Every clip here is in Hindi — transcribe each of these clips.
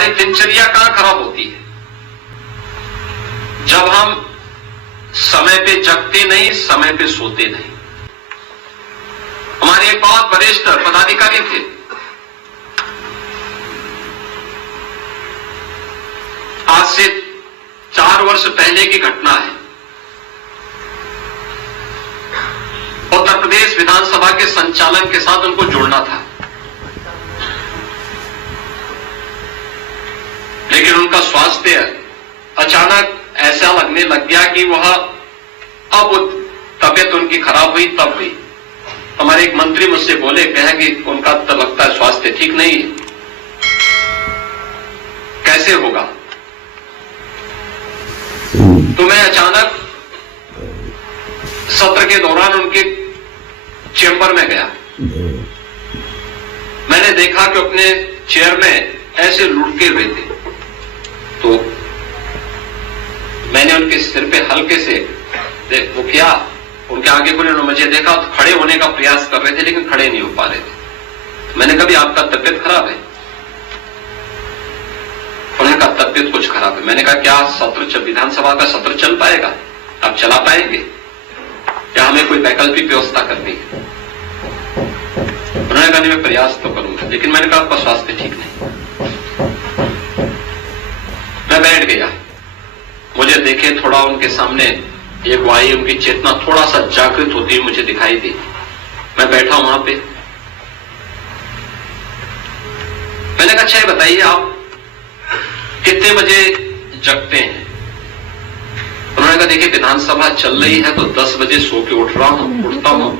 हमारी दिनचर्या कहां खराब होती है? जब हम समय पे जगते नहीं, समय पे सोते नहीं। हमारे एक बहुत वरिष्ठ पदाधिकारी थे, आज से 4 वर्ष पहले की घटना है। उत्तर प्रदेश विधानसभा के संचालन के साथ उनको जुड़ना था, लेकिन उनका स्वास्थ्य अचानक ऐसा लगने लग गया कि वह अब तबियत उनकी खराब हुई तब हुई। हमारे एक मंत्री मुझसे बोले, कहा कि उनका तो लगता है स्वास्थ्य ठीक नहीं है, कैसे होगा? तो मैं अचानक सत्र के दौरान उनके चेंबर में गया। मैंने देखा कि अपने चेयर में ऐसे लुढ़के हुए थे, तो मैंने उनके सिर पे हल्के से वो किया, उनके आगे खुले, उन्होंने मुझे देखा तो खड़े होने का प्रयास कर रहे थे, लेकिन खड़े नहीं हो पा रहे थे। मैंने कहा, आपका तबियत खराब है? उन्होंने कहा, तबियत कुछ खराब है। मैंने कहा, क्या सत्र विधानसभा का सत्र चल पाएगा? आप चला पाएंगे? क्या हमें कोई वैकल्पिक व्यवस्था करनी है? उन्होंने कहा, मैं प्रयास तो करूंगा, लेकिन मैंने कहा, आपका स्वास्थ्य ठीक नहीं। मैं बैठ गया, मुझे देखे थोड़ा उनके सामने एक वायु, उनकी चेतना थोड़ा सा जागृत होती हुई मुझे दिखाई दी। मैं बैठा वहां पे, मैंने कहा, अच्छा बताइए आप कितने बजे जगते हैं? उन्होंने कहा, देखिए विधानसभा चल रही है तो 10 बजे सो के उठता हूं।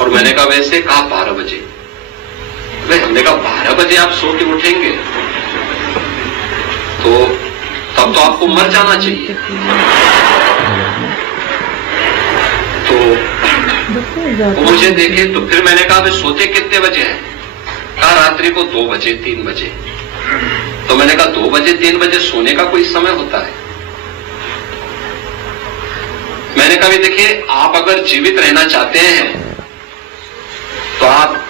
और मैंने कहा, वैसे? कहा 12 बजे। हमने कहा, 12 बजे आप सो के उठेंगे तो तब तो आपको मर जाना चाहिए। तो वो मुझे देखे, तो फिर मैंने कहा, वे सोते कितने बजे हैं? कहा, रात्रि को 2 बजे 3 बजे। तो मैंने कहा, 2 बजे 3 बजे सोने का कोई समय होता है? मैंने कहा, देखिए आप अगर जीवित रहना चाहते हैं तो आप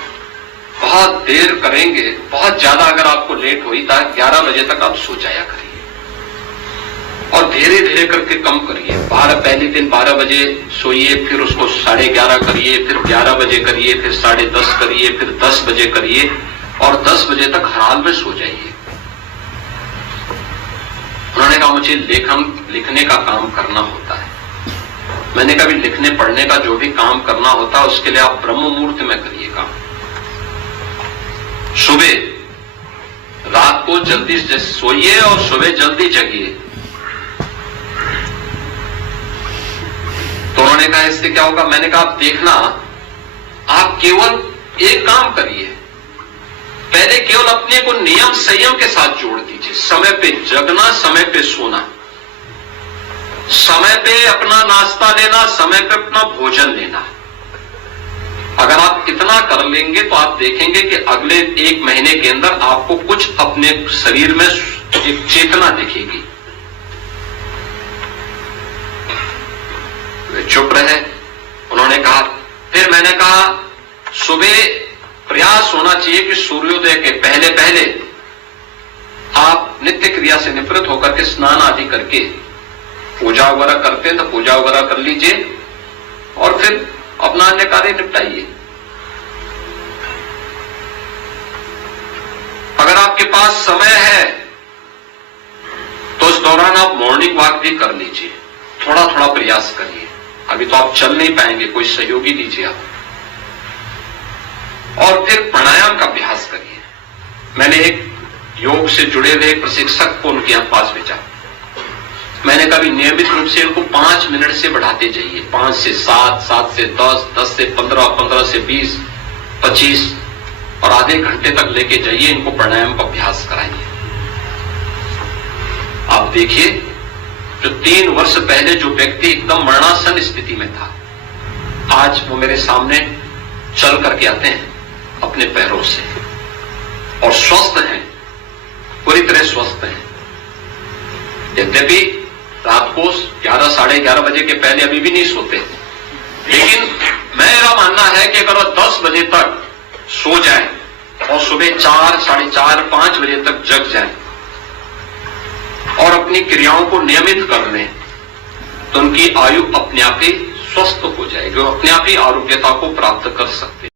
बहुत देर करेंगे, बहुत ज्यादा अगर आपको लेट हुई था 11 बजे तक आप सो जाया करिए, और धीरे धीरे करके कम करिए। पहले दिन 12 बजे सोइए, फिर उसको 11:30 करिए, फिर 11 बजे करिए, फिर 10:30 करिए, फिर 10 बजे करिए, और 10 बजे तक हर हाल में सो जाइए। उन्होंने कहा, मुझे लिखने का काम करना होता है। मैंने कहा, लिखने पढ़ने का जो भी काम करना होता है उसके लिए आप ब्रह्म मुहूर्त में करिए काम। सुबह रात को जल्दी से सोइए और सुबह जल्दी जगिए। तो उन्होंने कहा, इससे क्या होगा? मैंने कहा, आप देखना, आप केवल एक काम करिए, पहले केवल अपने को नियम संयम के साथ जोड़ दीजिए। समय पे जगना, समय पे सोना, समय पे अपना नाश्ता लेना, समय पे अपना भोजन लेना। अगर आप इतना कर लेंगे तो आप देखेंगे कि अगले 1 महीने के अंदर आपको कुछ अपने शरीर में एक चेतना दिखेगी। चुप रहे। उन्होंने कहा, फिर मैंने कहा, सुबह प्रयास होना चाहिए कि सूर्योदय के पहले पहले आप नित्य क्रिया से निवृत्त होकर के स्नान आदि करके पूजा वगैरह करते हैं तो पूजा वगैरह कर लीजिए, और फिर अपना अन्य कार्य निपटाइए। अगर आपके पास समय है तो उस दौरान आप मॉर्निंग वॉक भी कर लीजिए, थोड़ा थोड़ा प्रयास करिए। अभी तो आप चल नहीं पाएंगे, कोई सहयोगी दीजिए आप, और फिर प्राणायाम का अभ्यास करिए। मैंने एक योग से जुड़े हुए प्रशिक्षक को उनके यहां पास भेजा। मैंने कभी नियमित रूप से इनको 5 मिनट से बढ़ाते जाइए, 5 से 7, 7 से 10, 10 से 15, 15 से 20, 25, और आधे घंटे तक लेके जाइए। इनको प्राणायाम का अभ्यास कराइए। आप देखिए, जो 3 वर्ष पहले जो व्यक्ति एकदम मरणासन स्थिति में था, आज वो मेरे सामने चल करके आते हैं अपने पैरों से, और स्वस्थ हैं, पूरी तरह स्वस्थ हैं। यद्यपि रात को 11, 11:30 बजे के पहले अभी भी नहीं सोते, लेकिन मेरा मानना है कि अगर 10 बजे तक सो जाए और सुबह 4, 4:30, 5 बजे जग जाएं और अपनी क्रियाओं को नियमित कर लें तो उनकी आयु अपने आप ही स्वस्थ हो जाएगी, वो अपने आप ही आरोग्यता को प्राप्त कर सकते हैं।